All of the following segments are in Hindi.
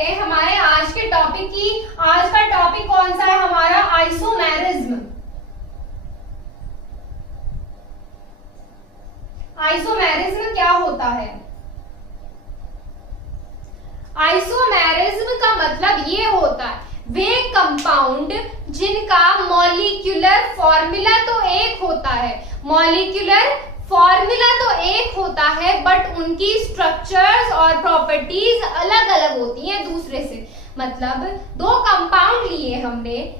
करते हैं हमारे आज के टॉपिक की। आज का टॉपिक कौन सा है हमारा? आइसोमेरिज्म। आइसोमेरिज्म क्या होता है? आइसोमेरिज्म का मतलब ये होता है वे कंपाउंड जिनका मॉलिक्यूलर फॉर्मूला तो एक होता है, मॉलिक्यूलर फॉर्मूला तो एक होता है, बट उनकी स्ट्रक्चर्स और प्रॉपर्टीज अलग अलग होती हैं दूसरे से। मतलब दो कंपाउंड लिए हमने,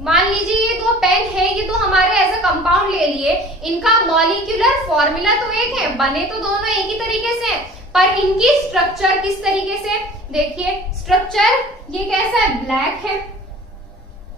मान लीजिए ये दो पेन है, ये तो हमारे ऐसा कंपाउंड ले लिए, इनका मॉलिक्यूलर फॉर्मूला तो एक है, बने तो दोनों एक ही तरीके से, पर इनकी स्ट्रक्चर किस तरीके से? देखिए स्ट्रक्चर ये कैसा है, ब्लैक है,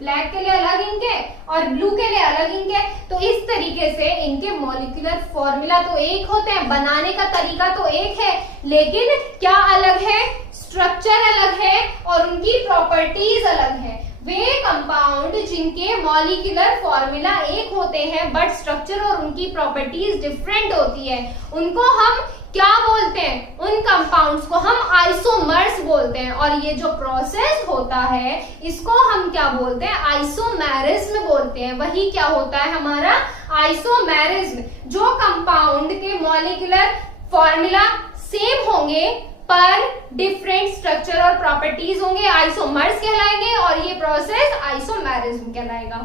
ब्लैक के लिए अलग इंक है और ब्लू के लिए अलग इंक है। तो इस तरीके से इनके मॉलिक्यूलर फॉर्मूला तो एक होते हैं, बनाने का तरीका तो एक है, लेकिन क्या अलग है? स्ट्रक्चर अलग है और उनकी प्रॉपर्टीज अलग है। वे कंपाउंड जिनके मॉलिक्यूलर फॉर्मूला एक होते हैं बट स्ट्रक्चर और उनकी प्रॉपर्टीज डिफरेंट होती है, उनको हम क्या बोलते हैं? उन कंपाउंड्स को हम आइसोमर्स बोलते हैं। और ये जो प्रोसेस होता है इसको हम क्या बोलते हैं? आइसोमेरिज्म बोलते हैं। वही क्या होता है हमारा? आइसोमेरिज्म। जो कंपाउंड के मॉलिक्यूलर फॉर्मूला सेम होंगे पर डिफरेंट स्ट्रक्चर और प्रॉपर्टीज होंगे, आइसोमर्स कहलाएंगे, और ये प्रोसेस आइसोमेरिज्म कहलाएगा।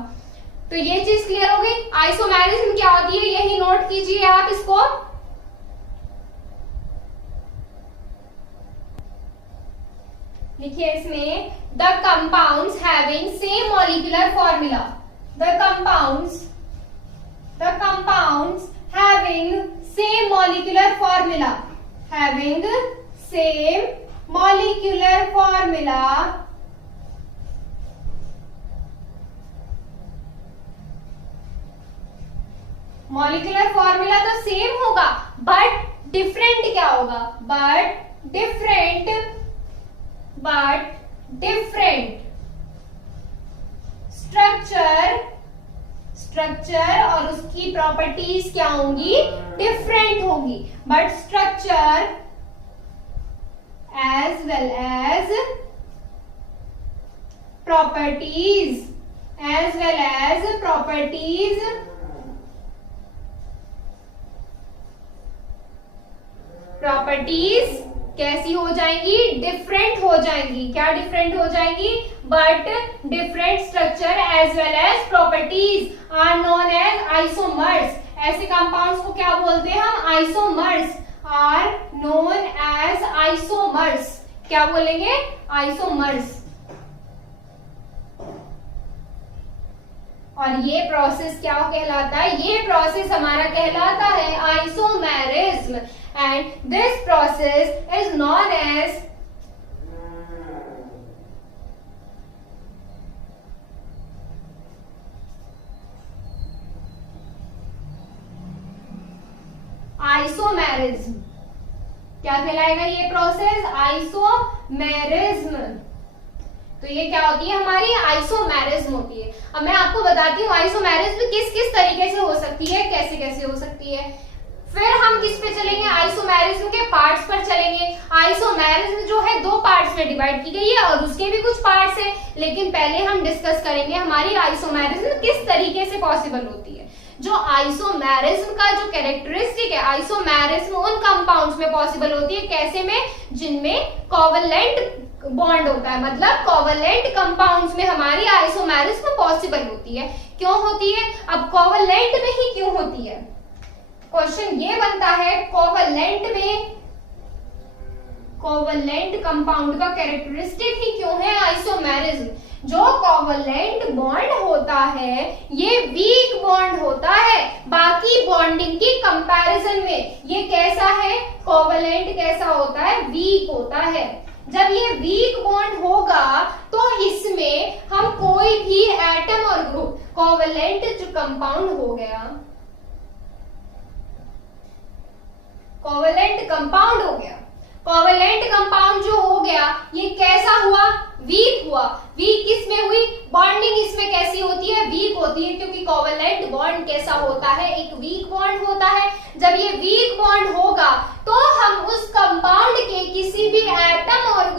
तो ये चीज क्लियर हो गई। आइसोमेरिज्म क्या होती है यही नोट कीजिए आप इसको। लिखिए इसमें the compounds having same molecular formula, the compounds having same molecular formula, having same molecular formula molecular formula तो सेम होगा बट डिफरेंट क्या होगा? बट डिफरेंट स्ट्रक्चर और उसकी प्रॉपर्टीज क्या होंगी? डिफरेंट होंगी। But structure as well as properties कैसी हो जाएंगी? डिफरेंट हो जाएंगी। क्या डिफरेंट हो जाएंगी? But different structure as well as properties are known as isomers. ऐसे कंपाउंड्स को क्या बोलते हैं हम? Isomers are known as isomers. क्या बोलेंगे? आइसोमर्स। और ये प्रोसेस क्या कहलाता है? ये प्रोसेस हमारा कहलाता है isomerism, and this process is known as isomerism. क्या कहलाएगा ये प्रोसेस? आइसोमेरिज्म। तो ये क्या होती है हमारी? आइसोमेरिज्म होती है। अब मैं आपको बताती हूँ आइसोमेरिज्म किस किस तरीके से हो सकती है, कैसे कैसे हो सकती है। फिर हम किस पे चलेंगे? आइसोमेरिज्म के पार्ट्स पर चलेंगे। आइसोमेरिज्म जो है दो पार्ट्स में डिवाइड की गई है और उसके भी कुछ पार्ट्स हैं, लेकिन पहले हम डिस्कस करेंगे हमारी आइसोमेरिज्म किस तरीके से पॉसिबल होती है। जो आइसोमेरिज्म का जो कैरेक्टरिस्टिक है, आइसोमेरिज्म उन कंपाउंड्स में पॉसिबल होती है, कैसे में? जिनमें कोवलेंट बॉन्ड होता है। मतलब कोवलेंट कंपाउंड्स में हमारी आइसोमेरिज्म पॉसिबल होती है। क्यों होती है? अब कोवलेंट में ही क्यों होती है? क्वेश्चन ये बनता है कोवलेंट कंपाउंड का कैरेक्टरिस्टिक ही क्यों है आइसोमेरिज्म? जो कोवलेंट बॉन्ड होता है ये वीक बॉन्ड होता है बाकी बॉन्डिंग की कंपैरिजन में। ये कैसा है? कोवलेंट कैसा होता है? वीक होता है। जब ये वीक बॉन्ड होगा तो इसमें हम कोई भी एटम और ग्रुप, कोवलेंट जो कंपाउंड हो गया, कोवलेंट कंपाउंड हो गया, कोवलेंट कंपाउंड जो हो गया ये कैसा हुआ? वीक हुआ। वीक किसमें हुई? बॉन्डिंग इसमें कैसी होती है? वीक होती है, क्योंकि कोवलेंट बॉन्ड कैसा होता है? एक वीक बॉन्ड होता है। जब ये वीक बॉन्ड होगा तो हम उस कंपाउंड के किसी भी एटम और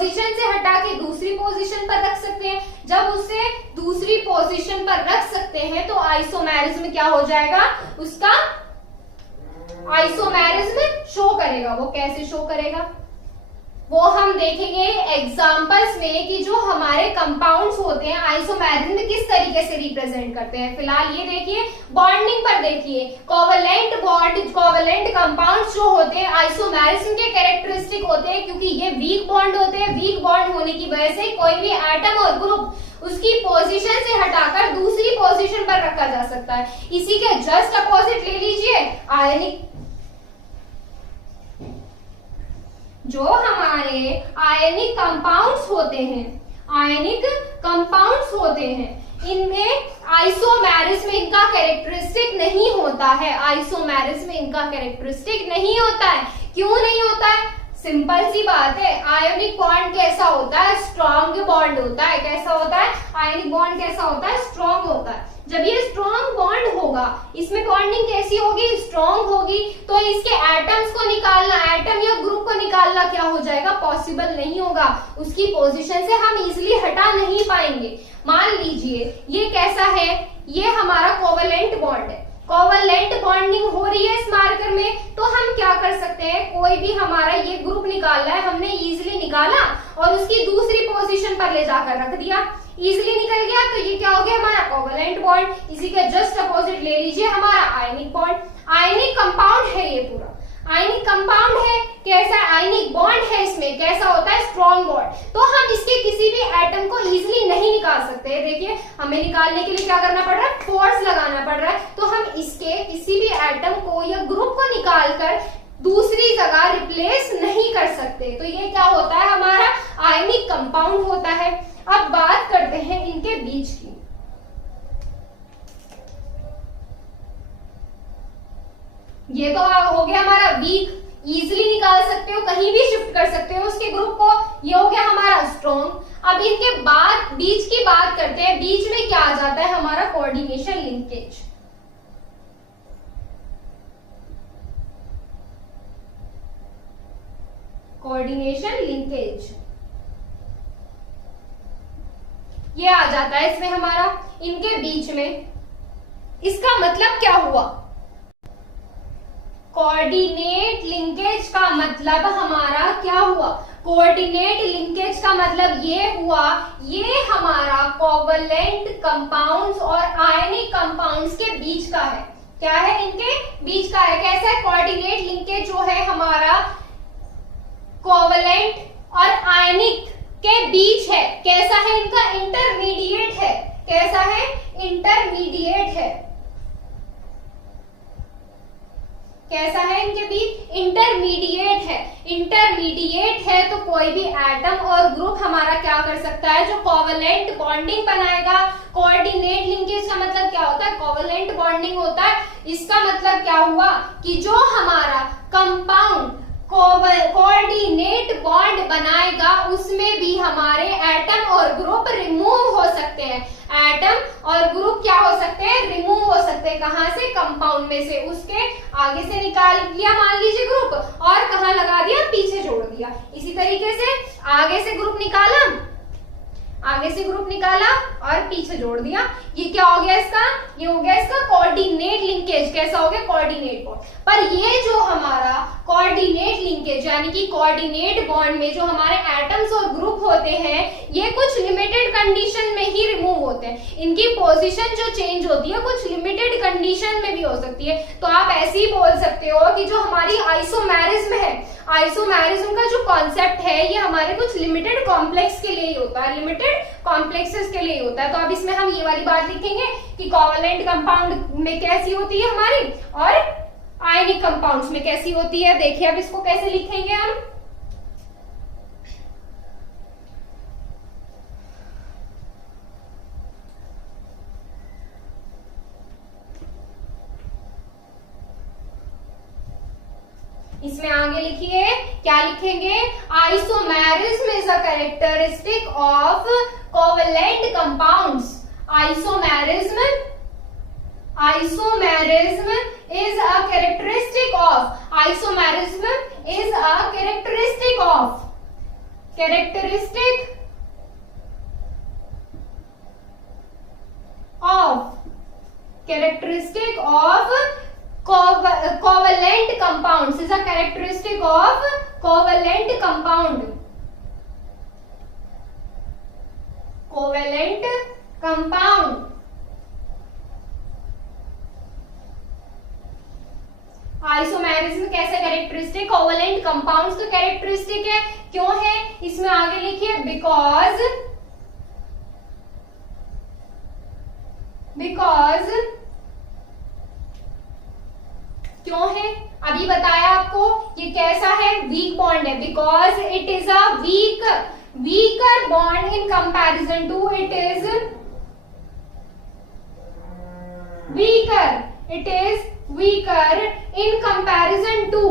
पोजीशन से हटा के दूसरी पोजीशन पर रख सकते हैं। जब उसे दूसरी पोजीशन पर रख सकते हैं तो आइसोमेरिज्म क्या हो जाएगा, उसका आइसोमेरिज्म शो करेगा। वो कैसे शो करेगा वो हम देखेंगे एग्जांपल्स में कि जो हमारे कंपाउंड्स होते हैं आइसोमेरिज्म किस तरीके से रिप्रेजेंट करते हैं। फिलहाल ये देखिए, बॉन्डिंग पर देखिए, कोवेलेंट बॉन्ड, कोवेलेंट कंपाउंड्स जो होते हैं आइसोमेरिज्म के कैरेक्टरिस्टिक होते हैं, क्योंकि ये वीक बॉन्ड होते हैं। वीक बॉन्ड होने की वजह से कोई भी एटम और ग्रुप उसकी पोजीशन से हटाकर दूसरी पोजीशन पर रखा जा सकता है। इसी के जस्ट अपोजिट ले लीजिए आयनिक, जो हमारे आयनिक कंपाउंड्स होते हैं, आयनिक कंपाउंड्स होते हैं, इनमें आइसोमेरिज्म इनका कैरेक्टरिस्टिक नहीं होता है। आइसोमेरिज्म इनका कैरेक्टरिस्टिक नहीं होता है। क्यों नहीं होता है? सिंपल सी बात है, आयनिक बॉन्ड कैसा होता है, स्ट्रॉन्ग बॉन्ड होता है। कैसा होता है आयनिक बॉन्ड, कैसा होता है, स्ट्रॉन्ग होता है। जब ये स्ट्रॉन्ग बॉन्ड होगा, इसमें बॉन्डिंग कैसी होगी, स्ट्रॉन्ग होगी, तो इसके एटम्स को निकालना, एटम या ग्रुप को निकालना क्या हो जाएगा, पॉसिबल नहीं होगा। उसकी पोजीशन से हम इजीली हटा नहीं पाएंगे। मान लीजिए ये कैसा है, ये हमारा कोवेलेंट बॉन्ड है, कोवेलेंट बॉन्डिंग हो रही है इस मार्कर में, तो हम क्या कर सकते हैं, कोई भी हमारा ये ग्रुप निकालना है, हमने इजीली निकाला और उसकी दूसरी पोजीशन पर ले जाकर रख दिया, इजीली निकल गया, तो ये क्या हो गया हमारा कोवेलेंट बॉन्ड। इसी के जस्ट अपोजिट ले लीजिए हमारा आयनिक बॉन्ड। आयनिक कंपाउंड है ये पूरा, आयनिक कंपाउंड है। कैसा आयनिक बॉन्ड है इसमें, कैसा होता है, स्ट्रॉन्ग बॉन्ड। तो हम इसके किसी भी एटम को इजीली नहीं निकाल सकते। देखिए हमें निकालने के लिए क्या करना पड़ रहा है, फोर्स लगाना पड़ रहा है। तो हम इसके किसी भी एटम को या ग्रुप को निकालकर दूसरी जगह रिप्लेस नहीं कर सकते। तो ये क्या होता है, हमारा आयनिक कंपाउंड होता है। अब बात करते हैं इनके बीच की। ये तो हो गया हमारा वीक, इजीली निकाल सकते हो, कहीं भी शिफ्ट कर सकते हो उसके ग्रुप को। ये हो गया हमारा स्ट्रॉन्ग। अब इनके बाद बीच की बात करते हैं। बीच में क्या आ जाता है, हमारा कोऑर्डिनेशन लिंकेज। कोऑर्डिनेशन लिंकेज ये आ जाता है इसमें हमारा, इनके बीच में। इसका मतलब क्या हुआ, कोऑर्डिनेट लिंकेज का मतलब हमारा क्या हुआ, कोऑर्डिनेट लिंकेज का मतलब ये हुआ, ये हमारा कोवेलेंट कंपाउंड्स और आयनिक कंपाउंड्स के बीच का है। क्या है, इनके बीच का है। कैसा है, कोऑर्डिनेट लिंकेज जो है हमारा कोवेलेंट और आयनिक के बीच है। कैसा है, इनका इंटरमीडिएट है। कैसा है, इंटरमीडिएट है। कैसा है, इनके बीच इंटरमीडिएट है। इंटरमीडिएट है तो कोई भी एटम और ग्रुप हमारा क्या कर सकता है, जो कोवेलेंट बॉन्डिंग बनाएगा। कोऑर्डिनेट लिंकेज का मतलब क्या होता है, कोवेलेंट बॉन्डिंग होता है। इसका मतलब क्या हुआ कि जो हमारा कंपाउंड कोऑर्डिनेट बॉन्ड बनाएगा उसमें भी हमारे एटम और ग्रुप रिमूव हो सकते हैं। एटम और ग्रुप क्या हो सकते हैं, रिमूव हो सकते हैं। कहां से, कंपाउंड में से। उसके आगे से निकाल लिया मान लीजिए ग्रुप, और कहां लगा दिया, पीछे जोड़ दिया। इसी तरीके से आगे से ग्रुप निकाला, आगे से ग्रुप निकाला और पीछे जोड़ दिया। ये क्या हो गया इसका, ये हो गया इसका कोऑर्डिनेट लिंकेज। कैसा हो गया, कोऑर्डिनेट बॉन्ड। पर ये जो हमारा कोऑर्डिनेट लिंकेज यानी कि कोऑर्डिनेट बॉन्ड में जो हमारे एटम्स और ग्रुप होते हैं, ये कुछ लिमिटेड कंडीशन में ही रिमूव होते हैं। इनकी पोजीशन जो चेंज होती है कुछ लिमिटेड कंडीशन में भी हो सकती है। तो आप ऐसे ही बोल सकते हो कि जो हमारी आइसोमेरिज्म है, आइसोमेरिज्म का जो कॉन्सेप्ट है ये हमारे कुछ लिमिटेड कॉम्प्लेक्स के लिए ही होता है, लिमिटेड कॉम्प्लेक्सेस के लिए ही होता है। तो अब इसमें हम ये वाली बात लिखेंगे कि कोवेलेंट कंपाउंड में कैसी होती है हमारी, और आयनिक कंपाउंड्स में कैसी होती है। देखिए अब इसको कैसे लिखेंगे हम। इसमें आगे लिखिए, क्या लिखेंगे, isomerism is a characteristic of covalent compounds. Isomerism, isomerism is a characteristic of, isomerism is a characteristic of characteristic of covalent compounds is a characteristic of covalent compound. Covalent compound. Isomerism कैसे कैरेक्टरिस्टिक, कोवेलेंट कंपाउंड्स तो कैरेक्टरिस्टिक है, क्यों है इसमें आगे लिखिए बिकॉज क्यों है, अभी बताया आपको ये कैसा है, वीक बॉन्ड है, because it is a weaker bond in comparison to, it is weaker in comparison to,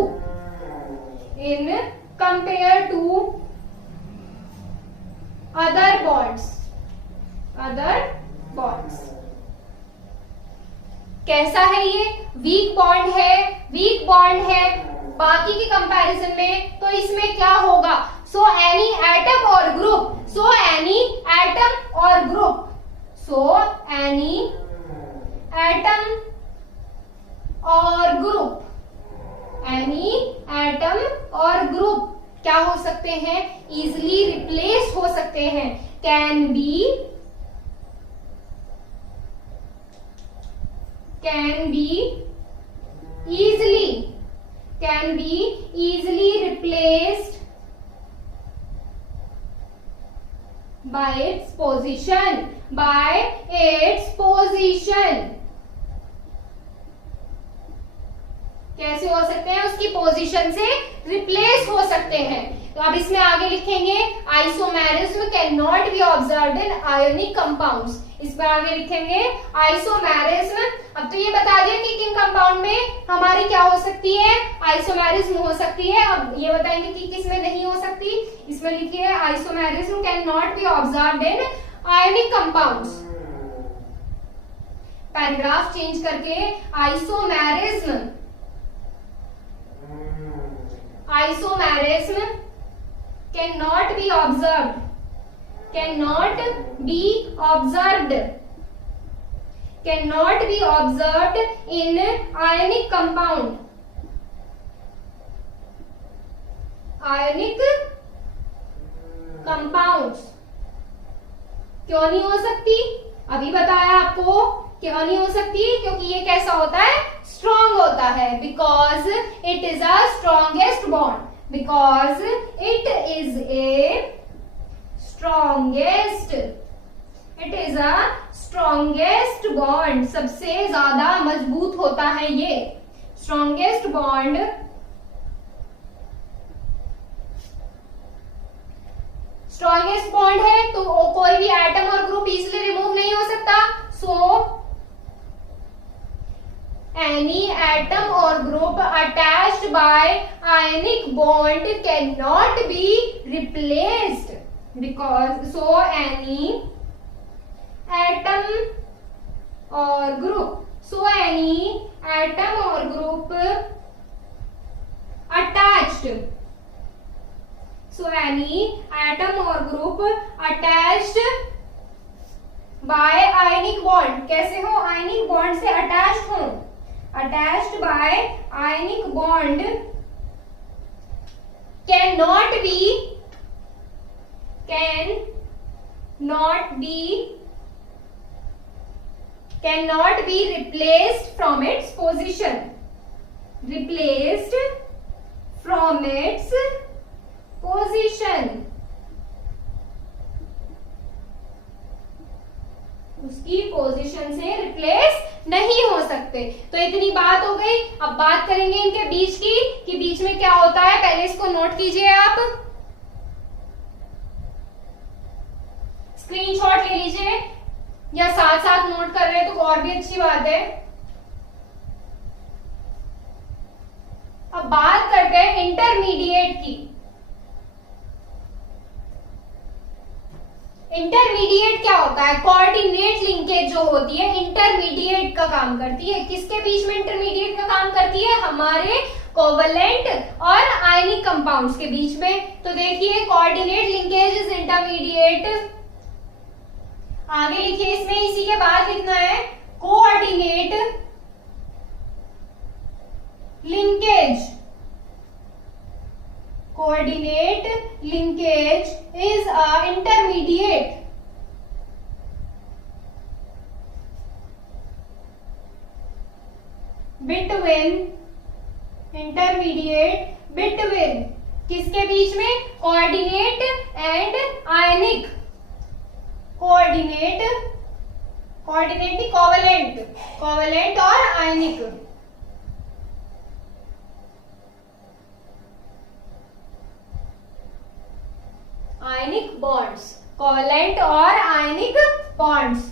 compared to other bonds. कैसा है ये, वीक बॉन्ड है बाकी के कंपैरिजन में, तो इसमें क्या होगा, सो एनी एटम और ग्रुप क्या हो सकते हैं, इजिली रिप्लेस हो सकते हैं, can be easily replaced by its position. कैसे हो सकते हैं, उसकी पोजीशन से रिप्लेस हो सकते हैं। तो अब इसमें आगे लिखेंगे isomerism can not be observed in ionic compounds, इस पर आगे लिखेंगे आइसोमेरिज्म। अब तो ये बता दिया कि किन कंपाउंड में हमारी क्या हो सकती है, आइसोमेरिज्म हो सकती है। अब ये बताएंगे कि किस में नहीं हो सकती, इसमें लिखिए isomerism can not be observed in ionic compounds. Paragraph change करके isomerism cannot be observed in ionic compounds। क्यों नहीं हो सकती, अभी बताया आपको क्यों नहीं हो सकती, क्योंकि ये कैसा होता है, स्ट्रॉन्ग होता है, because it is a strongest bond, strongest bond, सबसे ज्यादा मजबूत होता है ये, स्ट्रॉन्गेस्ट बॉन्ड है, तो कोई भी atom or group easily remove नहीं हो सकता। सो any atom or group attached by ionic bond cannot be replaced, because any atom or group attached by ionic bond, कैसे हो, ionic bond से attached हो, attached by ionic bond cannot be replaced from its position, उसकी पोजीशन से रिप्लेस नहीं हो सकते। तो इतनी बात हो गई। अब बात करेंगे इनके बीच की, कि बीच में क्या होता है, पहले इसको नोट कीजिए, आप स्क्रीनशॉट ले लीजिए, या साथ साथ नोट कर रहे हैं तो और भी अच्छी बात है। अब बात करते हैं इंटरमीडिएट की। इंटरमीडिएट क्या होता है, कोऑर्डिनेट लिंकेज जो होती है इंटरमीडिएट का काम करती है। किसके बीच में इंटरमीडिएट का काम करती है, हमारे कोवलेंट और आयनिक कंपाउंड्स के बीच में। तो देखिए कोऑर्डिनेट लिंकेज इज इंटरमीडिएट। आगे लिखिए, इसमें इसी के बाद लिखना है coordinate linkage. Coordinate linkage is a intermediate between किसके बीच में? Coordinate and ionic. कोऑर्डिनेट नहीं, कोवलेंट और आयनिक। आयनिक बॉन्ड्स, कोवलेंट और आयनिक बॉन्ड्स।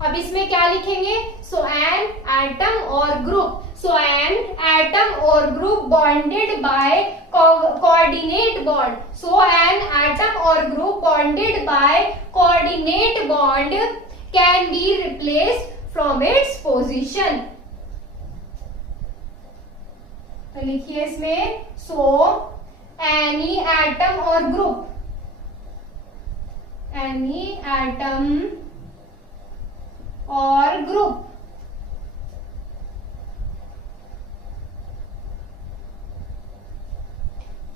अब इसमें क्या लिखेंगे? So an atom or group, so an atom or group bonded by coordinate bond, so an atom or group bonded by coordinate bond can be replaced from its position. तो लिखिए इसमें, so any atom or group, any atom or group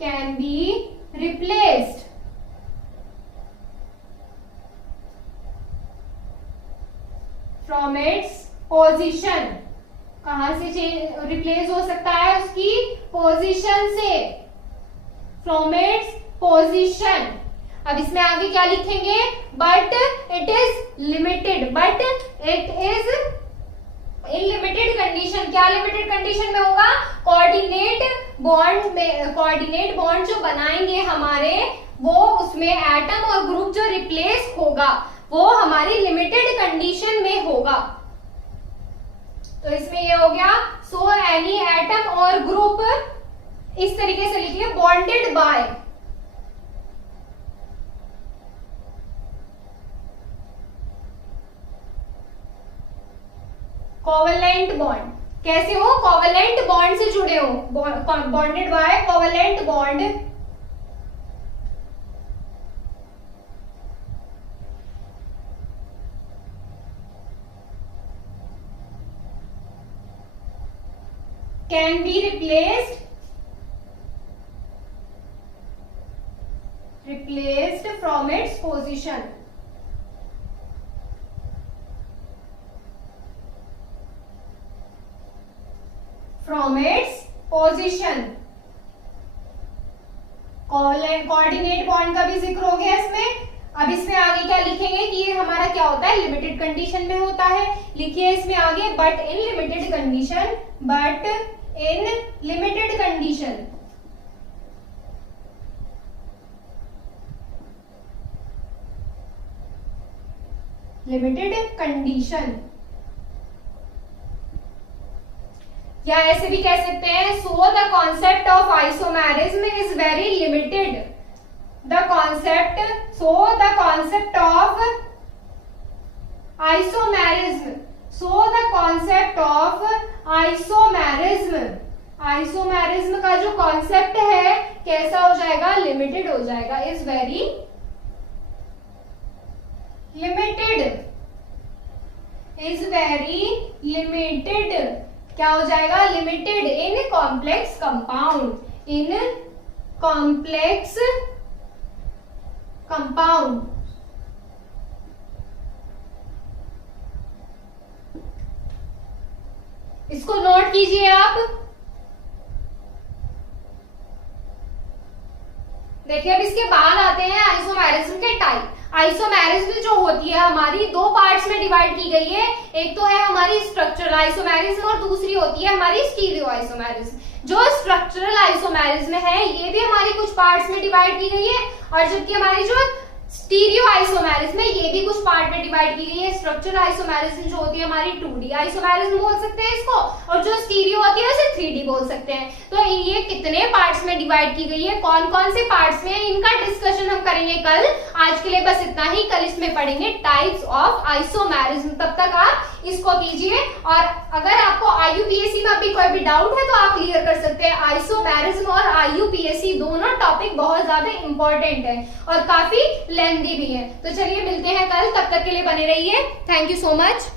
can be replaced from its position. कहां से रिप्लेस हो सकता है? उसकी पोजीशन से, फ्रॉम इट्स पोजीशन। अब इसमें आगे क्या लिखेंगे? But it is limited, but it is in limited condition. क्या लिमिटेड कंडीशन में होगा? कोऑर्डिनेट बॉन्ड में, कोऑर्डिनेट बॉन्ड जो बनाएंगे हमारे, वो उसमें एटम और ग्रुप जो रिप्लेस होगा वो हमारी लिमिटेड कंडीशन में होगा। तो इसमें ये हो गया, सो एनी एटम और ग्रुप, इस तरीके से लिखिए, बॉन्डेड बाय कोवलेंट बॉन्ड। कैसे हो? कोवलेंट बॉन्ड से जुड़े हो, bonded by covalent bond can be replaced from its position। from its position। Coordinate bond का भी जिक्र हो गया इसमें। अब इसमें आगे क्या लिखेंगे कि ये हमारा क्या होता है? लिमिटेड कंडीशन में होता है। लिखिए इसमें आगे, but in limited condition, but in limited condition. Limited condition, या ऐसे भी कह सकते हैं, so the concept of isomerism is very limited. The concept, so the concept of isomerism, so the concept of isomerism, isomerism का जो कॉन्सेप्ट है कैसा हो जाएगा? लिमिटेड हो जाएगा। Is very limited, is very limited. क्या हो जाएगा? Limited in complex compound, in complex compound. इसको नोट कीजिए आप। देखिए अब इसके बाद आते हैं आइसोमेरिज्म के टाइप। आइसोमेरिज्म जो होती है हमारी दो पार्ट्स में डिवाइड की गई है। एक तो है हमारी स्ट्रक्चरल आइसोमेरिज्म और दूसरी होती है हमारी स्टीरियो आइसोमेरिज्म। जो स्ट्रक्चरल आइसोमेरिज्म है ये भी हमारी कुछ पार्ट्स में डिवाइड की गई है, और जबकि हमारी जो स्टीरियो आइसोमेरिज्म में ये भी कुछ पार्ट में डिवाइड की गई है। स्ट्रक्चर आइसोमेरिज्म जो होती है हमारी 2D आइसोमेरिज्म बोल सकते हैं इसको, और जो स्टीरियो होती है उसे 3D बोल सकते हैं। तो ये कितने पार्ट्स में डिवाइड की गई है, कौन कौन से पार्ट्स में, इनका डिस्कशन हम करेंगे कल। आज के लिए बस इतना ही, कल इसमें पढ़ेंगे टाइप्स ऑफ आइसोमेरिज्म। तब तक आप इसको कीजिए, और अगर आपको IUPAC में अभी कोई भी डाउट है तो आप क्लियर कर सकते हैं। आइसोमेरिज्म और IUPAC दोनों टॉपिक बहुत ज्यादा इंपॉर्टेंट है और काफी लेंथी भी है। तो चलिए मिलते हैं कल, तब तक के लिए बने रहिए। Thank you so much.